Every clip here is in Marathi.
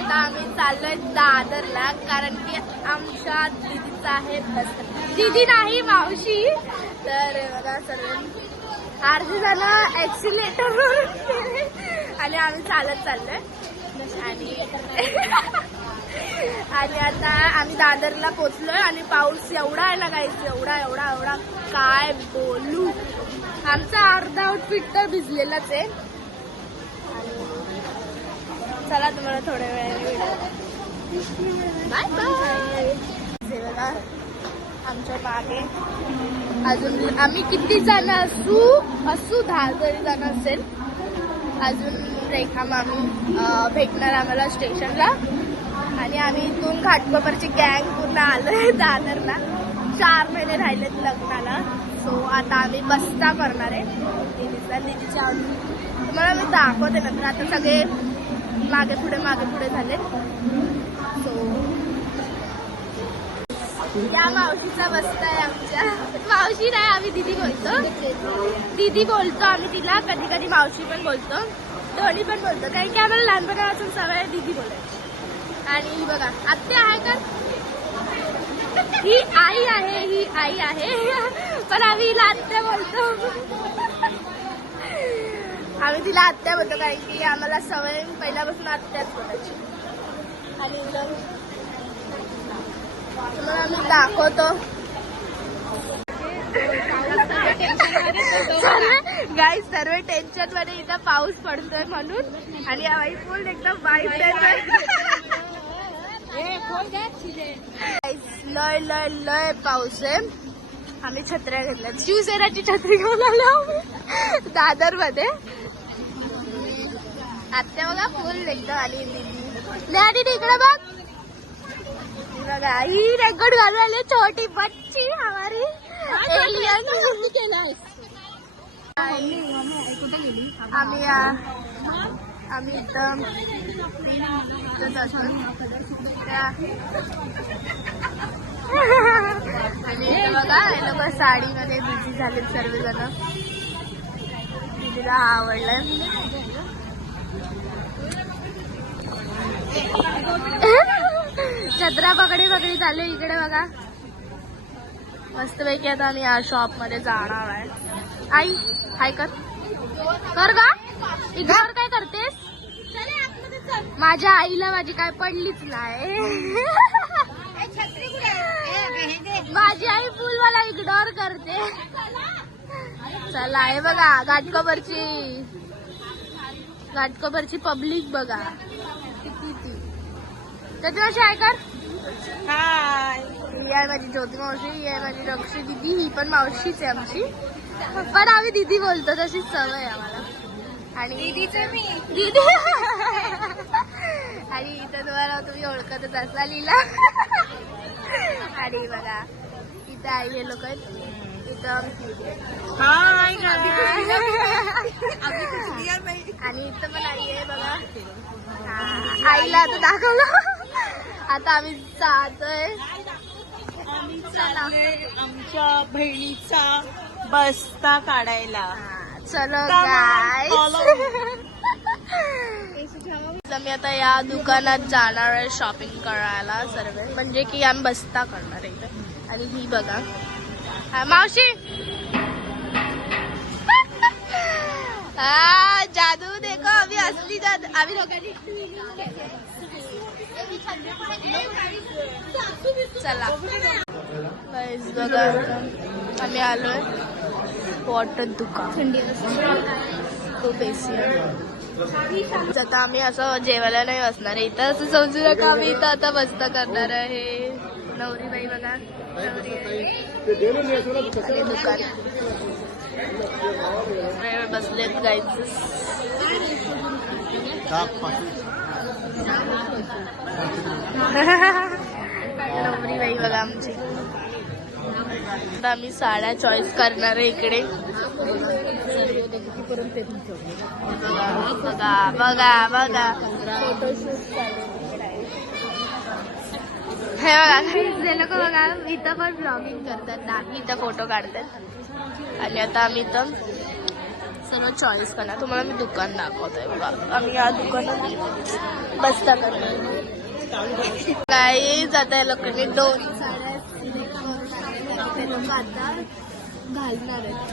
आता आम्ही चाललोय दादरला, कारण की आमच्या दीदीचा आहे बस. दीदी नाही मावशी. तर बघा सर्व अर्धे जण ऍक्सिलेटरवर आणि आम्ही चालत चाललोय. आणि आता आम्ही दादरला पोचलोय आणि पाऊस एवढा आहे ना गाईस, एवढा एवढा एवढा काय बोलू. आमचा अर्धा आउटफिट तर भिजलेलाच आहे. चला तुम्हाला थोड्या वेळाने बाय बाय. बघा आमच्या मागे अजून आम्ही किती जण असू 10 जरी जण असेल. अजून रेखा मामी भेटणार आम्हाला स्टेशनला. आणि आम्ही इथून घाटकोपरची गँग पूर्ण आलोय दादरला. 4 महिने राहिलेत लग्नाला. सो आता आम्ही बस्ता करणार आहे दीदीच्या. तुम्हाला मी दाखवते नंतर. आता सगळे मागे पुढे झाले. सो या मावशीचा बस्ता आहे आमच्या. मावशी नाही, आम्ही दीदी बोलतो आम्ही तिला. कधी कधी मावशी पण बोलतो, दोन्ही पण बोलतो, कारण की आम्हाला लहानपणापासून सवय दीदी बोलायची. आणि बघा आत्या आहे का, ही आई आहे पण आम्ही हिला आत्या बोलतो. आम्ही तिला आत्या बोलतो कारण की आम्हाला सवय पहिल्यापासून आत्याच बोलायची. आणि तुम्हाला आम्ही दाखवतो. गाईस सर्व टेन्शन मध्ये इथं पाऊस पडतोय म्हणून. आणि आई फुल एकदम वाईट लय लय लय पाऊस आहे. आम्ही छत्र्या घेतल्या, शिवसेनाची छत्री घेऊन आलो दादर मध्ये. आत्या बघा फुल एकदम आली. आणि इकडे बघ बघा, ही रेकॉर्ड घालून आली छोटी बच्ची हमारी एलियन. आम्ही इथं आणि बघा हे लोक साडीमध्ये बिझी झालेत सर्वजण. तिला आवडलं. छत्रा पकडी चालले इकडे बघा. मस्तपैकी आता आम्ही या शॉप मध्ये जाणार आहे. आई हाय कर का इकडे काय करतेस. माझ्या आईला माझी काय पडलीच नाही. माझी आई फुल मला इग्नोर करते. चला हे बघा घाटकोपरची पब्लिक बघा किती ती. त्याच्याशी आहे कर. ही आहे माझी ज्योती मावशी, ही आहे माझी रक्षी दीदी. ही पण मावशीच आहे आमची, पण आम्ही दीदी बोलतो, तशीच सवय आम्हाला. आणि दीदी आणि इथं तुम्हाला तुम्ही ओळखतच असाल हिला. आणि बघा इथं आहे हे लोक इथं. आणि इथं पण आई आहे बघा. आईला आता दाखवलं. आता आम्ही जातोय आमच्या बहिणीचा बस्ता काढायला. चलो गाईस. मी आता या दुकानात जाणार आहे शॉपिंग करायला सर्व, म्हणजे की आम्ही बस्ता करणार आहे. आणि ही बघा मावशी जादू देखो. अभी असली जादू. आम्ही लोकांनी चला बघा आम्ही आलोय वॉटर दुकान. थंडी खूप एसी. आता आम्ही असं जेवायला नाही बसणार आहे इथं, असं समजू नका. आम्ही इथं आता बस्ता करणार आहे. नवरीबाई बघा दुकान बसलेत गाईच. नवरीबाई बघा आमची. आम्ही साड्या चॉईस करणार आहे इकडे. बघा बघा बघा फोटोशूट हे बघा हे लोक बघा इथं पण ब्लॉगिंग करतात ना, इथं फोटो काढतात. आणि आता आम्ही इथं सर्व चॉईस करणार. तुम्हाला मी दुकान दाखवतोय बघा. आम्ही या दुकानात बस्ता करणार. काही जात आहे लोकांनी 2 साड्या सिलेक्ट करून आणल्या. ते लोक आता घालणार आहेत.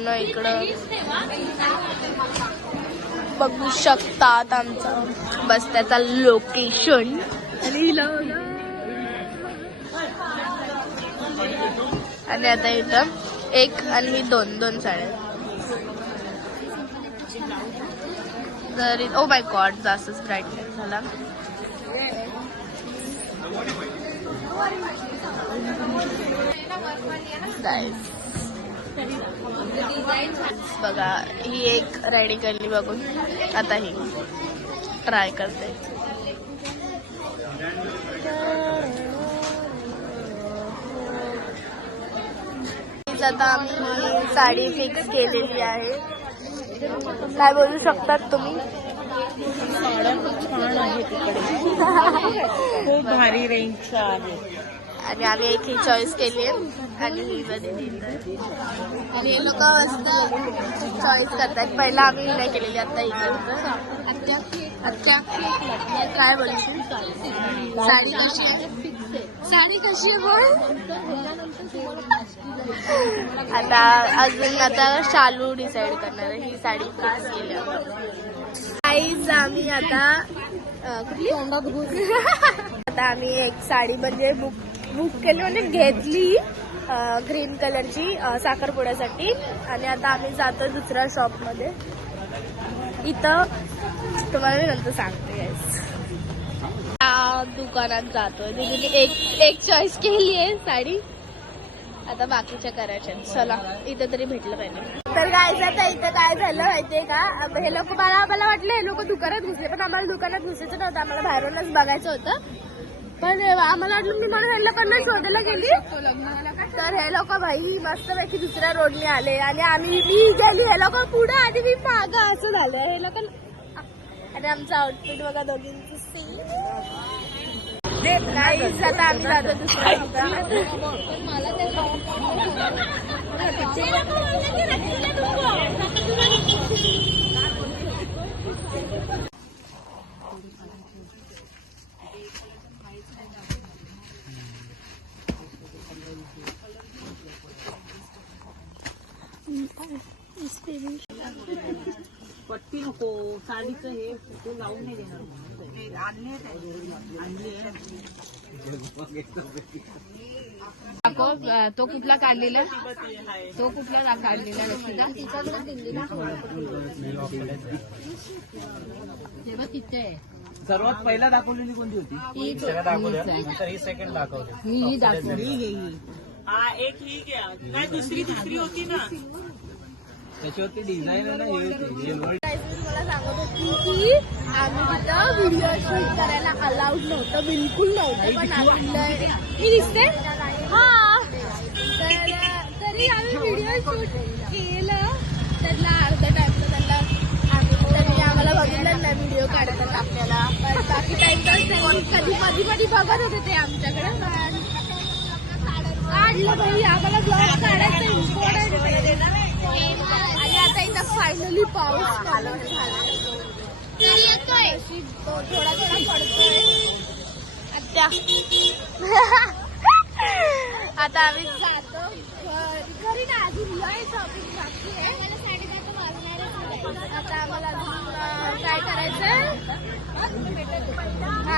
न इकडं बघू शकतात आमचं बस्त्याचा लोकेशन. आणि आता इथं 1 आणि 2 साड्या. तर ओ माय गॉड जास्तच ब्राईटनेस झाला. बघा ही एक रेडी केली बघून आता ही ट्राय करते. आता आम्ही साडी फिक्स केलेली आहे. काय बोलू शकतात तुम्ही? साड्या खूप छान आहे तिकडे. खूप भारी रेंजचा आहे. आणि आम्ही एक ही चॉईस केली आहे आणि ही मध्ये आणि हे लोक मस्त चॉईस करतात. पहिला आम्ही नाही केलेली, आता ही करतो. अच्छा काय बोलशील? साडी कशी आहे? साडी कशी आहे बोल? आता शालू डिसाईड करणार आहे. ही साडी फिक्स केली आहे. आम्ही आता आता आम्ही एक साडी म्हणजे बुक केली म्हणजे घेतली ग्रीन कलरची साखरपुड्यासाठी. आणि आता आम्ही जातो दुसऱ्या शॉपमध्ये. इथं तुम्हाला मी नंतर सांगते. त्या दुकानात जातोय. तिथे एक चॉईस केली आहे साडी. आता बाकीच्या करायच्या. चला इथं तरी भेटलं पाहिजे. तर काय आता इथं काय झालं माहितीये का? हे लोक मला वाटलं हे लोक दुकानात घुसले, पण आम्हाला दुकानात घुसायचं नव्हतं. आम्हाला बाहेरूनच बघायचं होतं. पण आम्हाला वाटलं मी म्हणून हे लोकांना शोधायला गेली. तर हे लोक भाई मस्तपैकी दुसऱ्या रोडने आले आणि मी गेली. हे लोक पुढे आधी मी मागं असं झालं. हे लोक आणि आमचं आउटफिट बघा दोघींचं सेम. आता आम्ही जातो दुसऱ्या पट्टी नको, साडीचं हे तो लावून नाही देणार. तो कुठला काढलेला? तो कुठला काढलेला? सर्वात पहिला दाखवलेली कोणती होती? ही सेकंड दाखवली. ही दाखवली. हा एक ही घ्या. काय दुसरी होती ना त्याच्यावरती डिझाईन आहे ना. हे मला सांगत होती की आम्ही तिथं व्हिडिओ शूट करायला अलाउड नव्हतं, बिलकुल नव्हतं. पण आम्ही मी दिसते हा तरी आम्ही व्हिडिओ शूट केलं. त्यातला अर्धा टाइमला त्यांनी आम्हाला बघितलं ना व्हिडिओ काढतात आपल्याला. पण बाकी टाइम तर कधी कधी बघत होते ते आमच्याकडे. काढलं भाई आम्हाला ब्लॉग काढायचं इम्पॉर्टंट आहे ना. आणि आता इथं फायनली पाऊस चालू झाला. थोडा पडतोय. आता आम्ही जातो घरी ना. अजून लय शॉपिंग बाकी आहे. आता आम्हाला अजून काय करायचंय?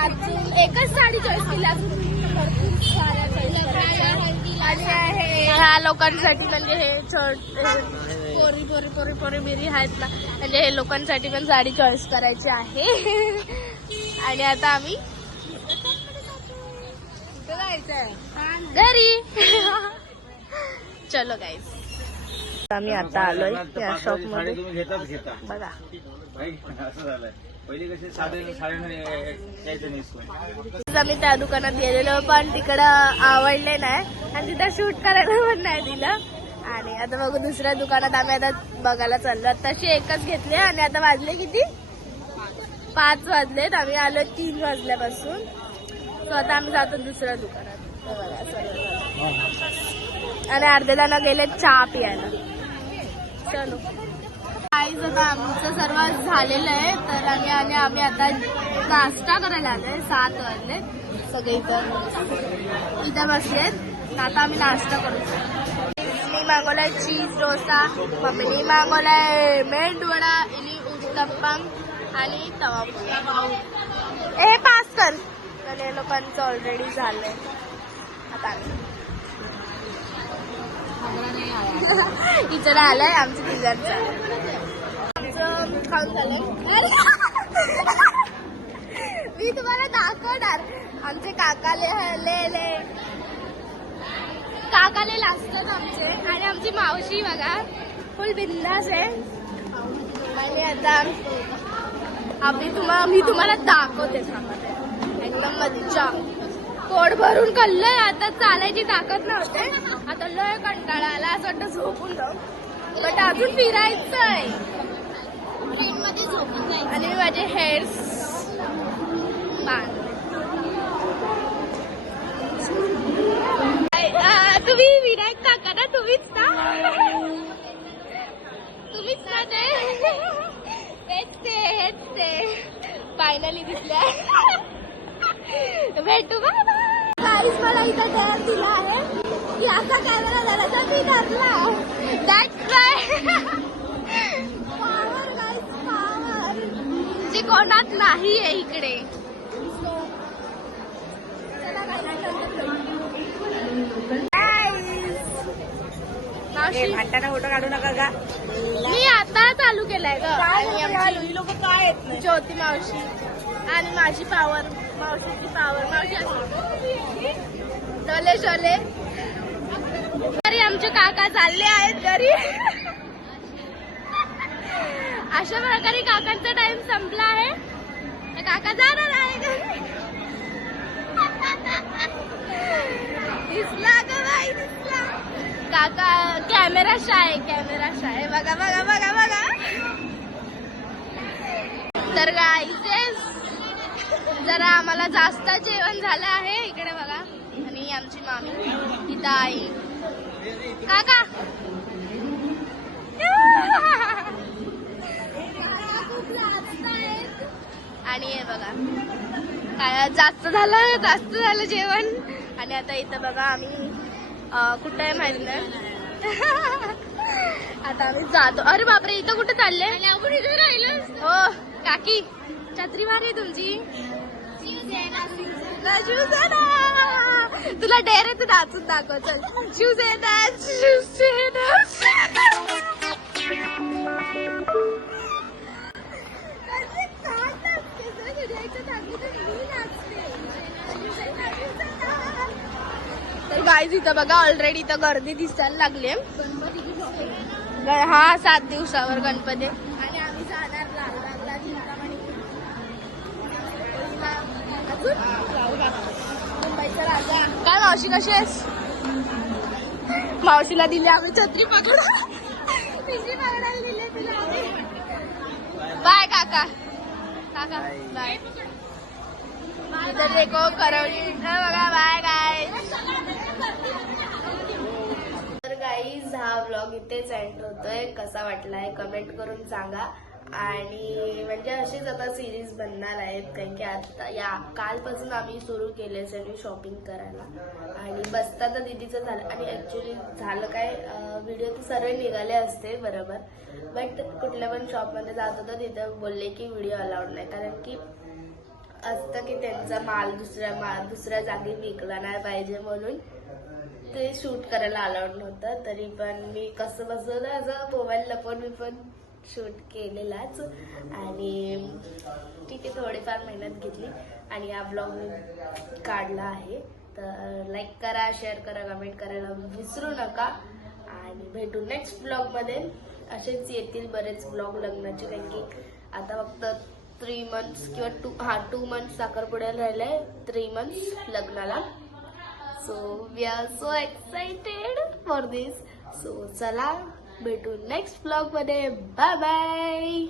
अजून एकच साडी चॉईस केली. अजून भरपूर साड्या चॉईस करायच्या. आणि ह्या लोकांसाठी म्हणजे हे पोरी बिरी आहेत ना, म्हणजे हे लोकांसाठी पण साडी चॉईस करायची आहे. आणि आता आम्ही घरी. चलो गाईज, आम्ही आता आलोय या शॉप मध्ये. बघा असं झालंय. पहिली कशी आम्ही त्या दुकानात गेलेलो पण तिकडं आवडले नाही आणि तिथं शूट करायला पण नाही दिलं. आणि आता बघू दुसऱ्या दुकानात आम्ही आता बघायला चाललो. तशी एकच घेतली आणि आता वाजले किती? 5 वाजलेत. आम्ही आलो 3 वाजल्यापासून. सो आता आम्ही जातो दुसऱ्या दुकानात. आणि अर्ध्याला गेले चहा पियाला. चलो गाईज आता आमचं सर्व झालेलं आहे तर आम्ही आता नाश्ता करायला आलोय. 7 वाजले सगळे इथं बसलेत. आता आम्ही नाश्ता करू. मी मागवलाय चीज डोसा, मम्मीने मागवलाय मेंदूवडा, इनी उत्तप्पम आणि तवा. हे पास कर. तर हे लोकांचं ऑलरेडी झालंय. आता इथं आलंय आमचं तिघांचं. आमचं खाऊन झालंय. मी तुम्हाला दाखवणार. आमचे काकाले लागतात आमचे. आणि आमची मावशी बघा फुल बिंदास आहे. आणि आता मी तुम्हाला दाखवते. एकदम मज्जा. पोट भरून खाल्लंय. आता चालायची ताकद नव्हते. आता लय कंटाळा आला. असं वाटतं झोपून जाऊ. बट अजून फिरायचंय. ट्रेन मध्ये झोपून जायचं. आणि माझे हेअर्स तुम्ही विनायक काका ना? तुम्हीच ना ते? हेच ते फायनली दिसल्या. भेटू बा. गाईज मला इथं डेअर दिला आहे की असा कॅमेरा झाला तर मी धरला. That's right. Power guys, power जे कोणात नाही आहे इकडे. भांडताना फोटो काढू नका का? मी आता चालू केलाय ग. ही लोक काय आहेत ना? ज्योती मावशी आणि माझी पावर, मावशीची पावर. मावशी शोले शोले. घरी आमचे काका चालले आहेत घरी. अशा प्रकारे काकांचा टाइम संपला आहे. काका जाणार आहे घरी. दिसला ग बाई, दिसला. काका कॅमेरा शाय. बघा बघा बघा बघा. तर गाईज जरा आम्हाला जास्त जेवण झालं आहे. इकडे बघा. आणि आमची मामी इथं आई. काका आणि हे बघा काय जास्त झालं जेवण. आणि आता इथं बघा आम्ही कुठं आहे माहिती नाही. आता आम्ही जातो. अरे बापरे, इथं कुठं चालले? आपण इथं राहिलो. हो काकी, छत्री मारी तुमची. तुला डेअर आहे, तू नाचून दाखव. चल. शिवसेना. तर गाईज इथं बघा ऑलरेडी इथं गर्दी दिसायला लागली. हा 7 दिवसावर गणपती. आणि आम्ही जाणार लालबागला, चिंतामणी, मुंबईचा राजा. काय मावशी कशी आहेस? मावशीला दिली आम्ही छत्री पकडून. पिशवी पकडायला दिली तिला आम्ही. बाय काका. बाय. इधर देखो करवली बघा. Bye guys. तर गाईज हा व्लॉग इथेच एंड होतोय. कसा वाटलाय कमेंट करून सांगा. आणि म्हणजे अशीच आता सिरीज बनणार आहेत. कारण की आता कालपासून आम्ही सुरू केले सगळी शॉपिंग करायला. आणि बसता तर दीदीचं झालं. आणि ऍक्च्युली झालं काय, व्हिडिओ तर सर्व निघाले असते बरोबर. बट कुठल्या पण शॉपमध्ये जात होतं तिथं बोलले की व्हिडिओ अलाउड नाही. कारण की असतं की त्यांचा माल दुसऱ्या जागी विकला नाही पाहिजे म्हणून ते शूट करायला अलाउड नव्हतं. तरी पण मी कसं बसवलं असं मोबाईल लपवून बिपवून शूट केलेलाच. आणि ठीक आहे, थोडीफार मेहनत घेतली आणि हा ब्लॉग मी काढला आहे. तर लाईक करा, शेअर करा, कमेंट करायला विसरू नका. आणि भेटू नेक्स्ट ब्लॉगमध्ये. असेच येतील बरेच ब्लॉग लग्नाचे. कारण की आता फक्त 3 months किंवा 2 months साखरपुड्याला राहिलंय. 3 months लग्नाला. So we are so excited for this. So चला भेटू नेक्स्ट ब्लॉग मध्ये. Bye bye.